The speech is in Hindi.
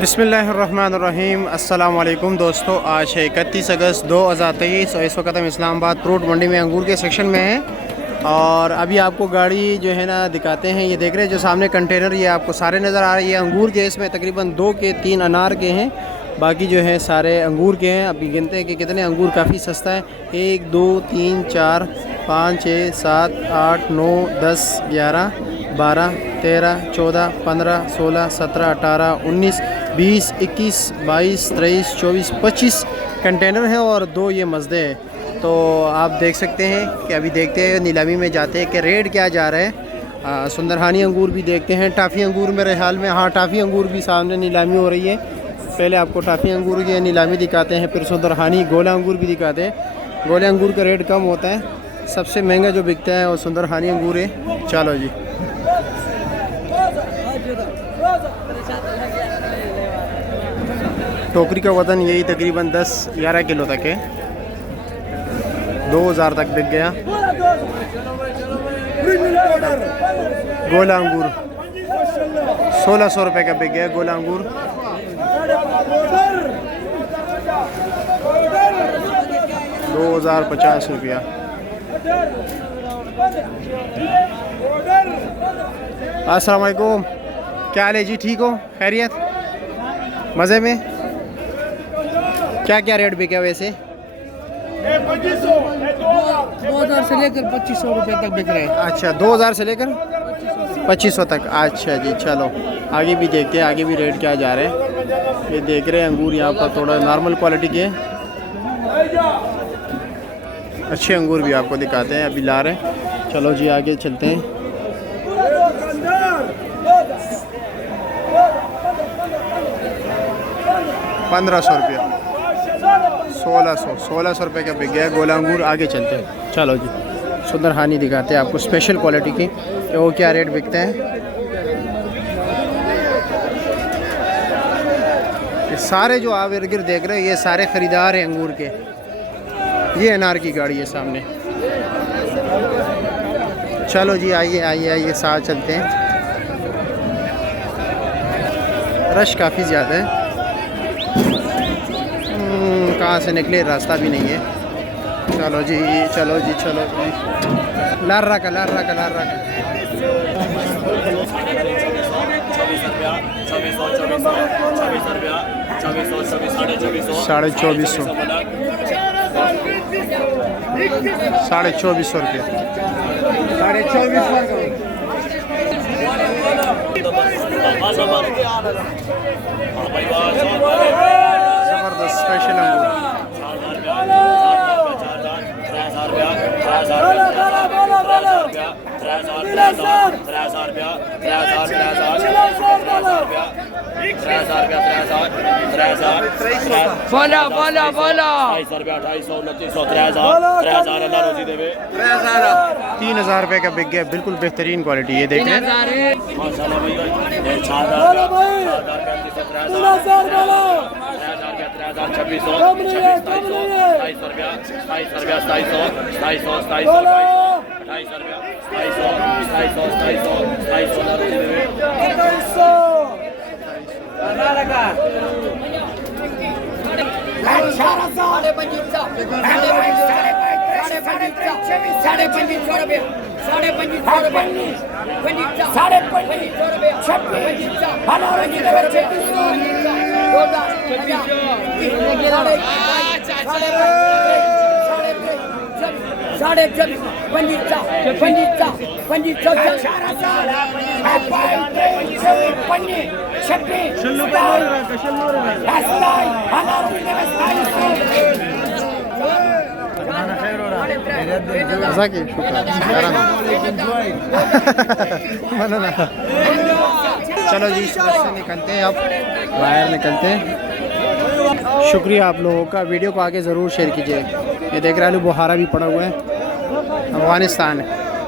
बिस्मिल्लाहिर्रहमानिर्रहीम। अस्सलाम वालेकुम दोस्तों, आज है 31 अगस्त 2023 और इस वक्त हम इस्लामाबाद फ्रूट मंडी में अंगूर के सेक्शन में हैं। और अभी आपको गाड़ी जो है ना दिखाते हैं। ये देख रहे हैं जो सामने कंटेनर, ये आपको सारे नज़र आ रहे हैं। ये अंगूर के, इसमें तकरीबन 2 के 3 अनार के हैं, बाकी जो है सारे अंगूर के हैं। अभी गिनते हैं कि कितने अंगूर, काफ़ी सस्ता है। 1 2 3 4 5 6 7 8 9 10 11 12 13 14 15 16 17 18 19 20 21 22 23 24 25 कंटेनर हैं और 2 ये मज़दे हैं। तो आप देख सकते हैं कि अभी देखते हैं, नीलामी में जाते हैं कि रेट क्या जा रहा है। सुंदरहानी अंगूर भी देखते हैं, टाफ़ी अंगूर मेरे ख्याल में, हाँ टाफ़ी अंगूर भी सामने नीलामी हो रही है। पहले आपको टाफ़ी अंगूर की नीलामी दिखाते हैं, फिर सुंदरहानी गोला अंगूर भी दिखाते हैं। गोले अंगूर का रेट कम होता है, सबसे महंगा जो बिकता है वो सुंदरहानी अंगूर है। चलो जी, टोकरी का वज़न यही तकरीबन 10-11 किलो तक है। 2000 तक बिक गया। गोला अंगूर 1600 रुपये का बिक गया। गोला अंगूर 2050 रुपया। अस्सलाम वालेकुम, क्या हाल है जी? ठीक हो? खैरियत? मज़े में? क्या क्या रेट बिका वैसे? 2000 से लेकर 2500 रुपये तक बिक रहे हैं। अच्छा, 2000 से लेकर 2500 तक। अच्छा जी, चलो आगे भी देखते हैं, आगे भी रेट क्या जा रहे हैं। ये देख रहे हैं अंगूर यहाँ पर थोड़ा नॉर्मल क्वालिटी के अच्छे अंगूर भी आपको दिखाते हैं, अभी ला रहे हैं। चलो जी आगे चलते हैं। 1500 रुपया, 1600 रुपये का बिक गया गोला अंगूर। आगे चलते हैं, चलो जी सुंदरहानी दिखाते हैं आपको स्पेशल क्वालिटी की, वो क्या रेट बिकते हैं। ये सारे जो आप इर्द गिर्द देख रहे हैं, ये सारे ख़रीदार हैं अंगूर के। ये अनार की गाड़ी है सामने। चलो जी आइए आइए आइए, साथ चलते हैं। रश काफ़ी ज़्यादा है, कहाँ से निकले रास्ता भी नहीं है। चलो जी चलो जी चलो जी, लार रखा 2450 2450 रुपये। ज़बरदस्त स्पेशल अंगूर। बोला बोला बोला 3000 रुपये का बिक गया, बिल्कुल बेहतरीन क्वालिटी। ये देख लें, चलो जी इस बस से निकलते हैं, अब बाहर निकलते हैं। शुक्रिया आप लोगों का, वीडियो को आगे ज़रूर शेयर कीजिए। ये देख रहे हैं आलू बुहारा भी पड़ा हुआ है, अफगानिस्तान है।